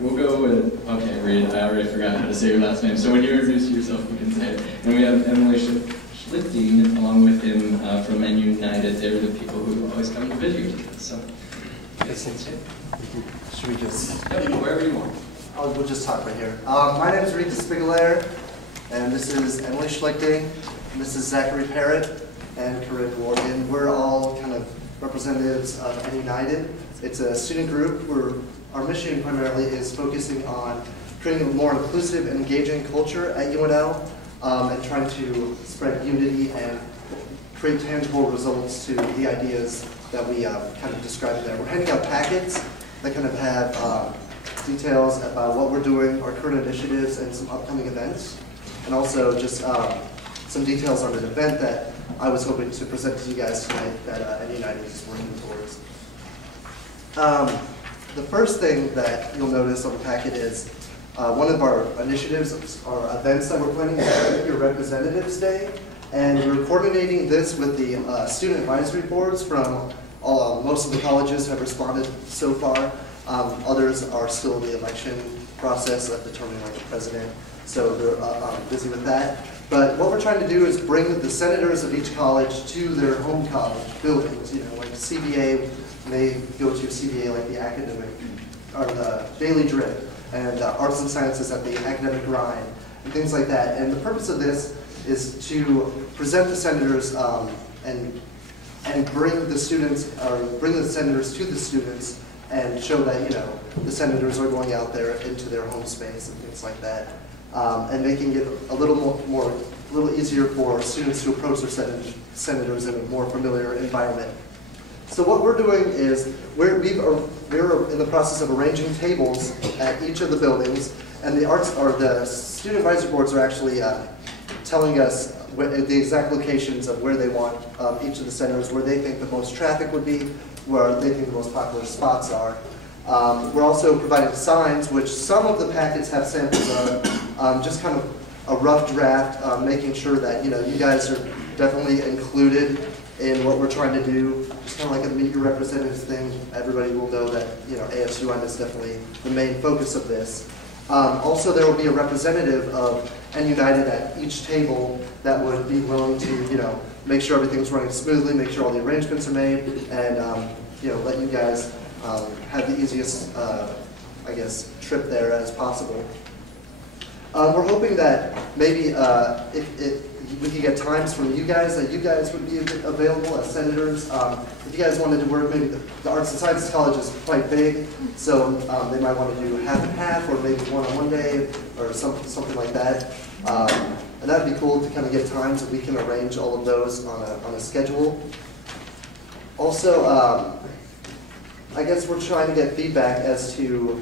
we'll go with, okay, Reid, I already forgot how to say your last name, so when you introduce yourself, we can say it. And we have Emily Schilchting along with him from NUnited. They're the people who always come to video with us, so. Should we just... Yep, wherever you want. We'll just talk right here. My name is Reid DeSpiegelaere, and this is Emily Schilchting, and this is Zachary Parrott, and Corinne Morgan. We're all kind of representatives of NUnited. It's a student group where our mission primarily is focusing on creating a more inclusive and engaging culture at UNL, and trying to spread unity and create tangible results to the ideas that we kind of described there. We're handing out packets that kind of have details about what we're doing, our current initiatives, and some upcoming events, and also just some details on an event that I was hoping to present to you guys tonight that NUnited is working towards. The first thing that you'll notice on the packet is one of our initiatives, our events that we're planning is your Representatives Day, and we're coordinating this with the student advisory boards from most of the colleges have responded so far. Others are still in the election process of determining the president, so they're busy with that. But what we're trying to do is bring the senators of each college to their home college buildings. You know, like CBA may go to CBA like the academic, or the Daily Drip, and Arts and Sciences at the Academic Grind, and things like that. And the purpose of this is to present the senators and bring the students, or bring the senators to the students, and show that, you know, the senators are going out there into their home space and things like that, and making it a little easier for students to approach their senators in a more familiar environment. So what we're doing is we're in the process of arranging tables at each of the buildings, and the student advisory boards are actually telling us the exact locations of where they want each of the centers, where they think the most traffic would be, where they think the most popular spots are. We're also providing signs, which some of the packets have samples of, just kind of a rough draft, making sure that, you know, you guys are definitely included in what we're trying to do. Just kind of like a meet your representatives thing. Everybody will know that, you know, ASUN is definitely the main focus of this. Also, there will be a representative of NUnited at each table that would be willing to, you know, make sure everything's running smoothly, make sure all the arrangements are made, and you know, let you guys have the easiest, I guess, trip there as possible. We're hoping that maybe if we could get times from you guys that you guys would be available as senators. If you guys wanted to work, maybe the Arts and Sciences College is quite big, so they might want to do half and half, or maybe one day, or something like that. And that'd be cool to kind of get times that we can arrange all of those on a schedule. Also, I guess we're trying to get feedback as to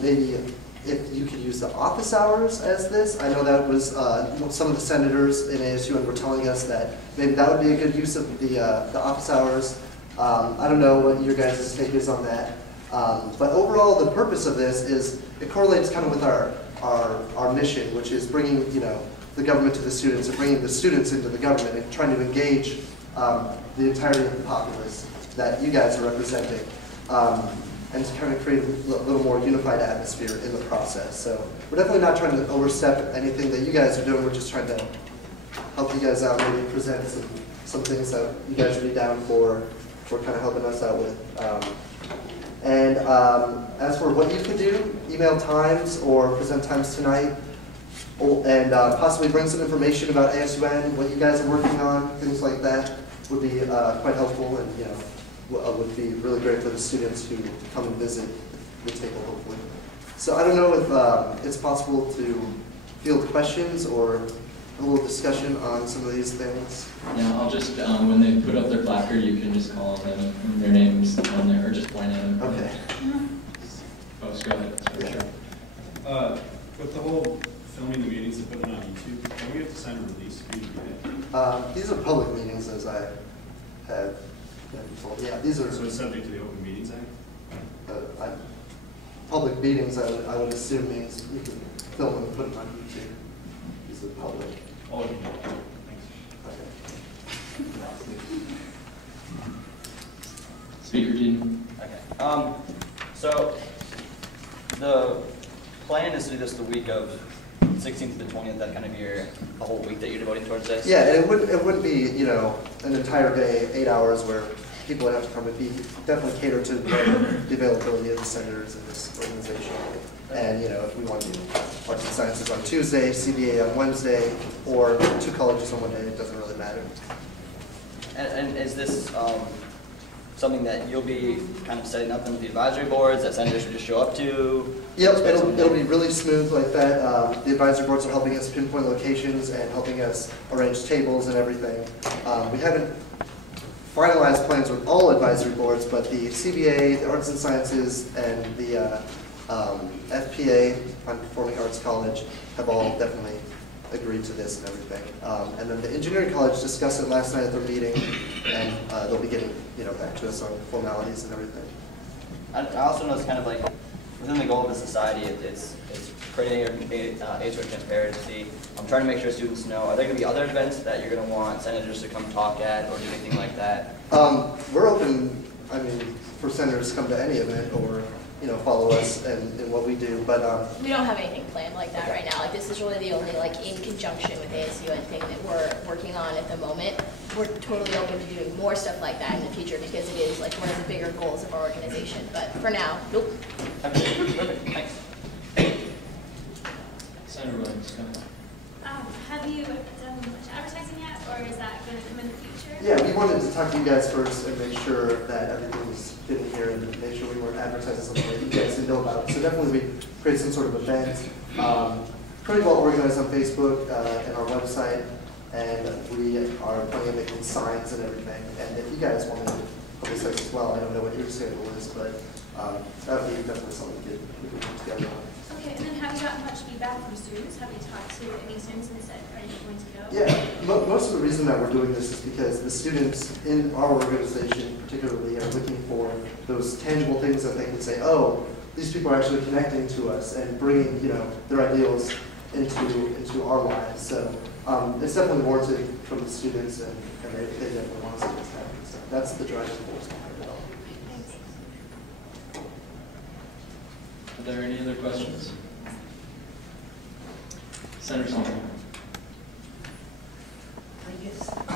maybe if you could use the office hours as this. I know that was some of the senators in ASUN were telling us that maybe that would be a good use of the office hours. I don't know what your guys' take is on that. But overall, the purpose of this is it correlates kind of with our mission, which is bringing, you know, the government to the students, and bringing the students into the government, and trying to engage the entirety of the populace that you guys are representing, and to kind of create a little more unified atmosphere in the process. So we're definitely not trying to overstep anything that you guys are doing. We're just trying to help you guys out, maybe present some things that you guys would be down for kind of helping us out with. And as for what you could do, email times or present times tonight, and possibly bring some information about ASUN, what you guys are working on, things like that would be quite helpful, and, you know, would be really great for the students who come and visit the table, hopefully. So I don't know if it's possible to field questions or a little discussion on some of these things. Yeah, I'll just, when they put up their placard, you can just call them and their names on there, or just point at them. Okay. Oh, go ahead. For sure. With the whole filming the meetings and putting them on YouTube, don't we have to sign a release for you to get it? These are public meetings, as I have been told. Yeah, these are. So it's subject to the Open Meetings Act? Public meetings, I would assume, means you can film and put them on YouTube. These are public. Oh, okay. Thanks. Okay. Speaker team. Okay. So the plan is to do this the week of 16th to the 20th, that kind of a whole week that you're devoting towards this? Yeah, and it wouldn't be, you know, an entire day, 8 hours where people would have to come. It'd be definitely catered to the availability of the senators in this organization. And, you know, if we want to do arts and sciences on Tuesday, CBA on Wednesday, or 2 colleges on one day, it doesn't really matter. And is this something that you'll be kind of setting up in the advisory boards that senators should just show up to? Yep, it'll be really smooth like that. The advisory boards are helping us pinpoint locations and helping us arrange tables and everything. We haven't finalized plans with all advisory boards, but the CBA, the Arts and Sciences, and the FPA, Performing Arts College, have all definitely agreed to this and everything. And then the engineering college discussed it last night at their meeting, and they'll be getting, you know, back to us on formalities and everything. I also know it's kind of like within the goal of the society, it's creating age of transparency. I'm trying to make sure students know, are there going to be other events that you're going to want senators to come talk at or do anything like that? We're open, I mean, for senators to come to any event or, you know, follow us in what we do, but we don't have anything planned like that right now. Like, this is really the only, like, in conjunction with ASUN thing that we're working on at the moment. We're totally open to doing more stuff like that in the future because it is like one of the bigger goals of our organization. But for now, nope. Okay, perfect. Thanks. Senator Williams, come on. Have you done much advertising yet, or is that going to come in the future? yeah, we wanted to talk to you guys first and make sure that everything was fitting here and make sure we weren't advertising something that you guys didn't know about. So definitely we create some sort of event. Pretty well organized on Facebook and our website, and we are planning on making signs and everything. And if you guys want to publicize as well, I don't know what your schedule is, but that would be definitely something we could put together on. Okay, and then have you gotten much feedback from students? Have you talked to any students and said, are you going to go? Yeah, most of the reason that we're doing this is because the students in our organization particularly are looking for those tangible things that they can say, oh, these people are actually connecting to us and bringing, you know, their ideals into our lives. So it's definitely warranted from the students, and they definitely want to see this happen. So that's the driving force behind it all. Are there any other questions? Senator Solomon. I guess, sorry,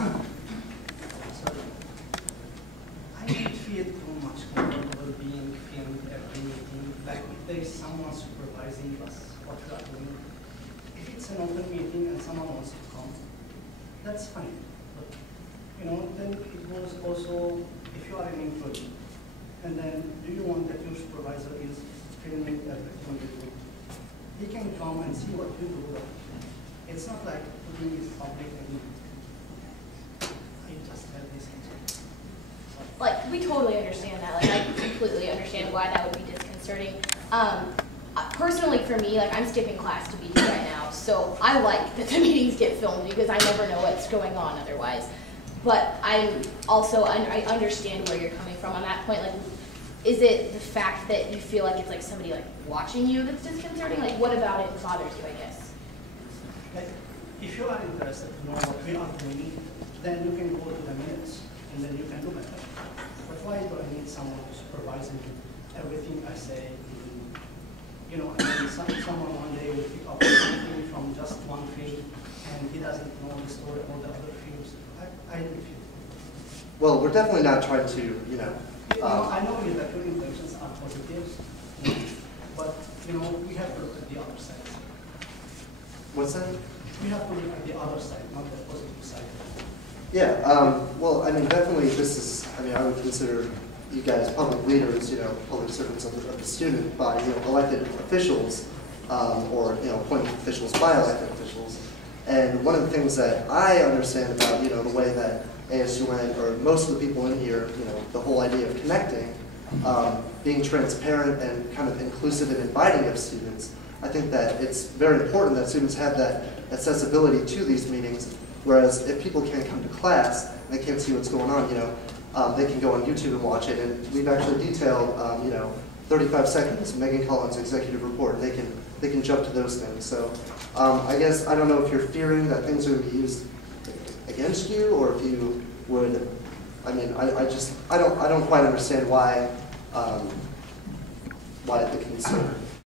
I don't feel too much comfortable being filmed every meeting. Like if there is someone supervising us, what we are doing. If it's an open meeting and someone wants to come, that's fine. But, you know, then it goes also, if you are an employee, and then do you want that your supervisor is filming everything you do? He can come and see what you do. It's not like putting it public and I just have this concern. Like, we totally understand that. Like, I completely understand why that would be disconcerting. Personally, for me, like, I'm skipping class to be here right now, so I like that the meetings get filmed because I never know what's going on otherwise. But I'm also, I understand where you're coming from on that point. Like, is it the fact that you feel like it's like somebody like watching you that's disconcerting? Like, what about it bothers you, I guess? Like, if you are interested to know what we are doing, then you can go to the minutes and then you can look at them. But why do I need someone to supervise me everything I say? You know, and then someone one day will pick up something from just one field and he doesn't know the story or the other fields. I refuse. Well, we're definitely not trying to, you know. I know that your intentions are positive, but you know we have to look at the other side. What's that? We have to look at the other side, not the positive side. Yeah, well, I mean, definitely this is, I mean, I would consider you guys public leaders, you know, public servants of the student body, you know, elected officials, or, you know, appointed officials by elected officials. And one of the things that I understand about, you know, the way that ASUN, or most of the people in here, you know, the whole idea of connecting, being transparent and kind of inclusive and inviting of students, I think that it's very important that students have that accessibility to these meetings, whereas if people can't come to class, they can't see what's going on, you know, they can go on YouTube and watch it, and we've actually detailed, you know, 35 seconds, Megan Collins' executive report. They can jump to those things. So I guess, I don't know if you're fearing that things are going to be used against you, or if you would, I mean, I don't quite understand why the concern.